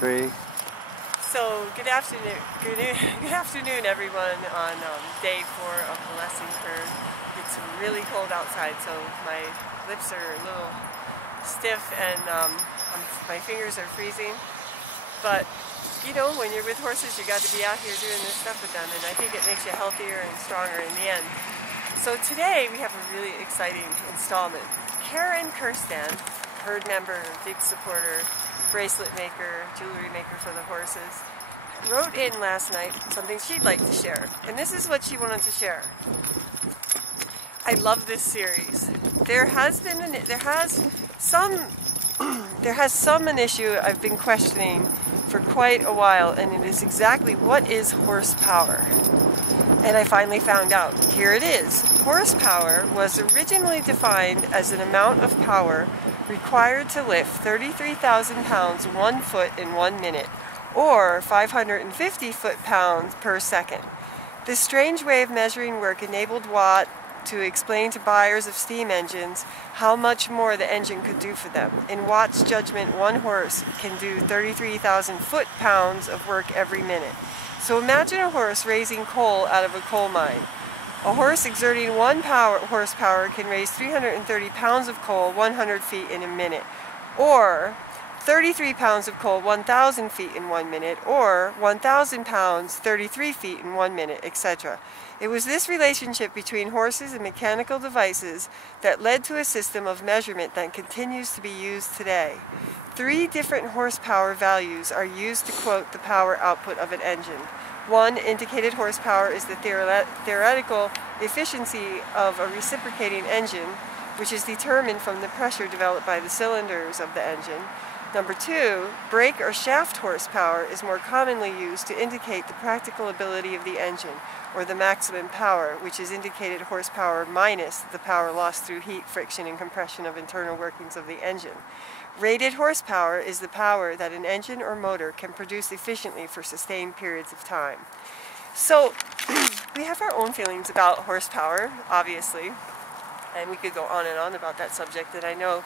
3. So good afternoon, good afternoon everyone on day 4 of the lesson curve. It's really cold outside, so my lips are a little stiff and my fingers are freezing. But you know, when you're with horses, you got to be out here doing this stuff with them, and I think it makes you healthier and stronger in the end. So today we have a really exciting installment. Karen Kirsten, herd member, big supporter, bracelet maker, jewelry maker for the horses, wrote in last night something she'd like to share. And this is what she wanted to share. I love this series. There has some an issue I've been questioning for quite a while, and it is exactly what is horsepower. And I finally found out. Here it is. Horsepower was originally defined as an amount of power required to lift 33,000 pounds 1 foot in 1 minute, or 550 foot-pounds per second. This strange way of measuring work enabled Watt to explain to buyers of steam engines how much more the engine could do for them. In Watt's judgment, one horse can do 33,000 foot-pounds of work every minute. So imagine a horse raising coal out of a coal mine. A horse exerting 1 horsepower can raise 330 pounds of coal 100 feet in a minute, or 33 pounds of coal 1,000 feet in 1 minute, or 1,000 pounds 33 feet in 1 minute, etc. It was this relationship between horses and mechanical devices that led to a system of measurement that continues to be used today. 3 different horsepower values are used to quote the power output of an engine. 1, indicated horsepower, is the theoretical efficiency of a reciprocating engine, which is determined from the pressure developed by the cylinders of the engine. Number 2, brake or shaft horsepower is more commonly used to indicate the practical ability of the engine, or the maximum power, which is indicated horsepower minus the power lost through heat, friction, and compression of internal workings of the engine. Rated horsepower is the power that an engine or motor can produce efficiently for sustained periods of time. So, we have our own feelings about horsepower, obviously, and we could go on and on about that subject, and I know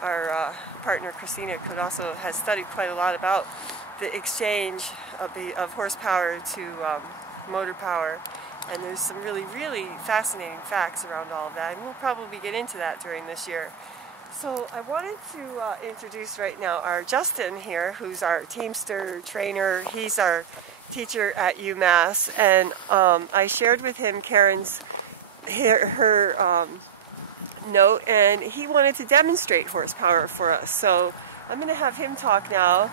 our partner Christina has studied quite a lot about the exchange of horsepower to motor power, and there's some really, really fascinating facts around all of that, and we'll probably get into that during this year. So I wanted to introduce right now our Justin here, who's our Teamster trainer. He's our teacher at UMass, and I shared with him Karen's her note, and he wanted to demonstrate horsepower for us. So I'm going to have him talk now,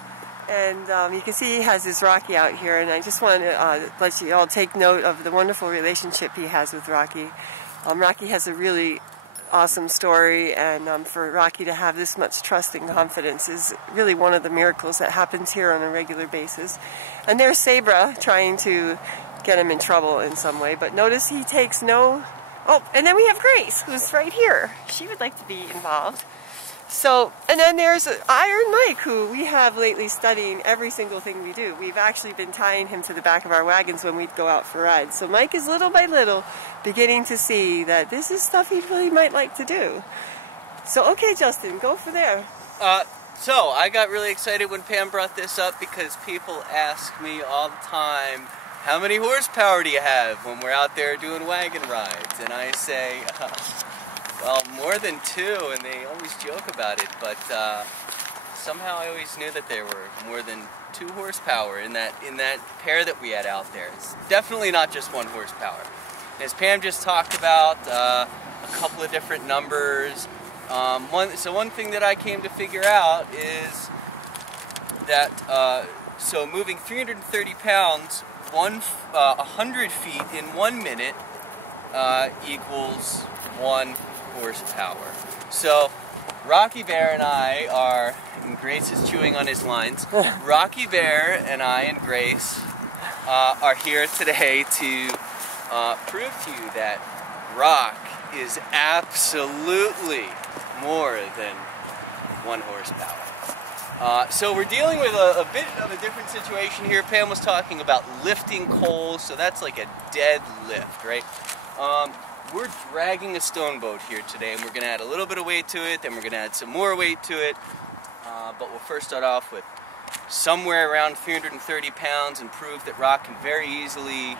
and you can see he has his Rocky out here, and I just want to let you all take note of the wonderful relationship he has with Rocky. Rocky has a really awesome story, and for Rocky to have this much trust and confidence is really one of the miracles that happens here on a regular basis. And there's Sabra trying to get him in trouble in some way, but notice he takes no... Oh, and then we have Grace, who's right here. She would like to be involved. So, and then there's Iron Mike, who we have lately studying every single thing we do. We've actually been tying him to the back of our wagons when we'd go out for rides. So Mike is little by little beginning to see that this is stuff he really might like to do. So, okay, Justin, go for there. So I got really excited when Pam brought this up because people ask me all the time, how many horsepower do you have when we're out there doing wagon rides? And I say, well, more than 2, and they always joke about it, but somehow I always knew that there were more than 2 horsepower in that pair that we had out there. It's definitely not just 1 horsepower. As Pam just talked about, a couple of different numbers. One thing that I came to figure out is that so moving 330 pounds 100 feet in 1 minute equals 1 horsepower. So Rocky Bear and I are, and Grace is chewing on his lines, Rocky Bear and I and Grace are here today to prove to you that rock is absolutely more than 1 horsepower. So we're dealing with a bit of a different situation here. Pam was talking about lifting coal, so that's like a dead lift, right? We're dragging a stone boat here today, and we're going to add a little bit of weight to it, then we're going to add some more weight to it. But we'll first start off with somewhere around 330 pounds and proved that rock can very easily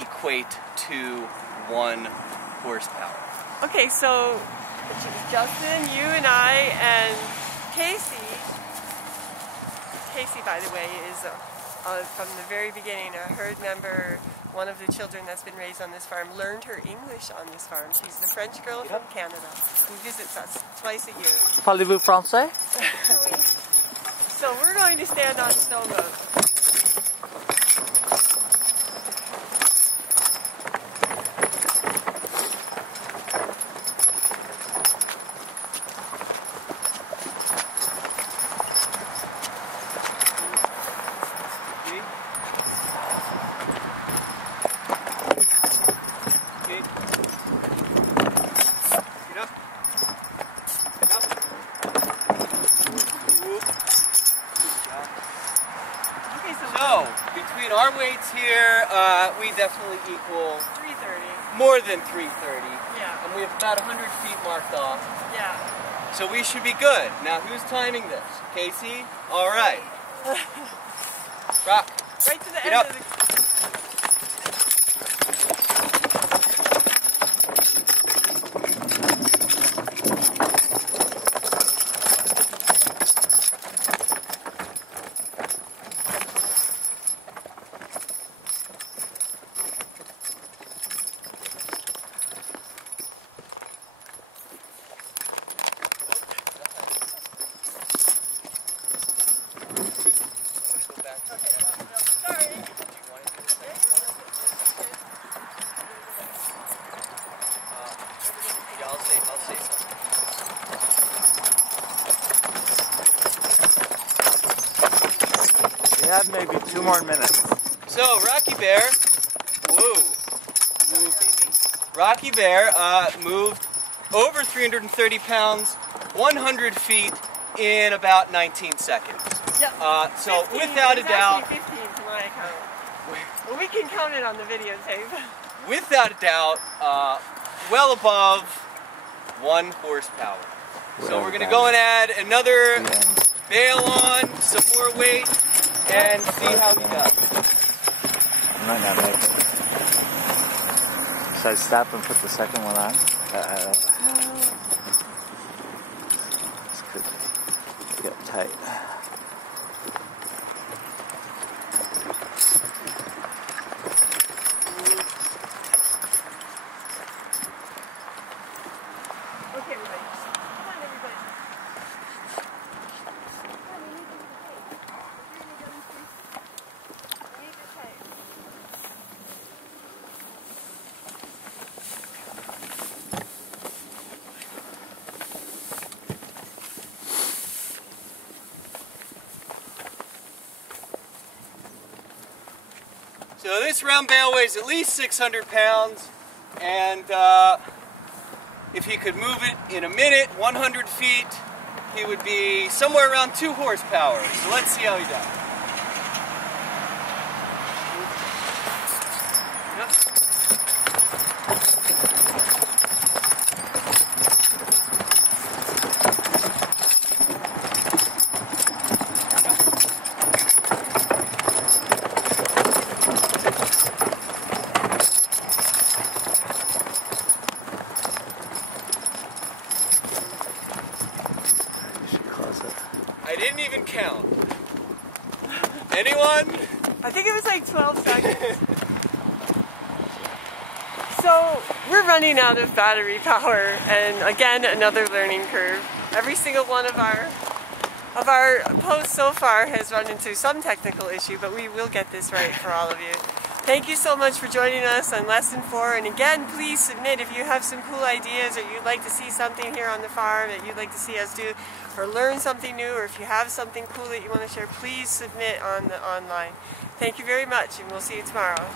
equate to 1 horsepower. Okay, so Justin, you and I, and Casey. Casey, by the way, is from the very beginning a herd member, one of the children that's been raised on this farm, learned her English on this farm. She's the French girl from Canada who visits us twice a year. Parlez-vous français? So we're going to stand on snow road. So, between our weights here, we definitely equal 330. more than 330. Yeah. And we have about 100 feet marked off. Yeah. So we should be good. Now, who's timing this? Casey? All right. Rock. Right to the Get end up. of the... I'll say something. We have maybe 2 more minutes. So, Rocky Bear, move baby. Rocky Bear moved over 330 pounds, 100 feet in about 19 seconds. Yep. So 15, without a it's doubt, actually 15 to my account. Well, we can count it on the videotape. without a doubt, well above 1 horsepower. So we're going to go and add another bale on, some more weight, and see how he does. I might not make it. Should I stop and put the second one on? This could get tight. Okay, everybody. Come on, everybody. Come on, we need to tape. We need to tape. So this round bale weighs at least 600 pounds, and if he could move it in a minute, 100 feet, he would be somewhere around 2 horsepower. So let's see how he does. I didn't even count. Anyone? I think it was like 12 seconds. So we're running out of battery power, and again another learning curve. Every single one of our posts so far has run into some technical issue, but we will get this right for all of you. Thank you so much for joining us on Lesson 4, and again, please submit if you have some cool ideas or you'd like to see something here on the farm that you'd like to see us do, or learn something new, or if you have something cool that you want to share, please submit online. Thank you very much, and we'll see you tomorrow.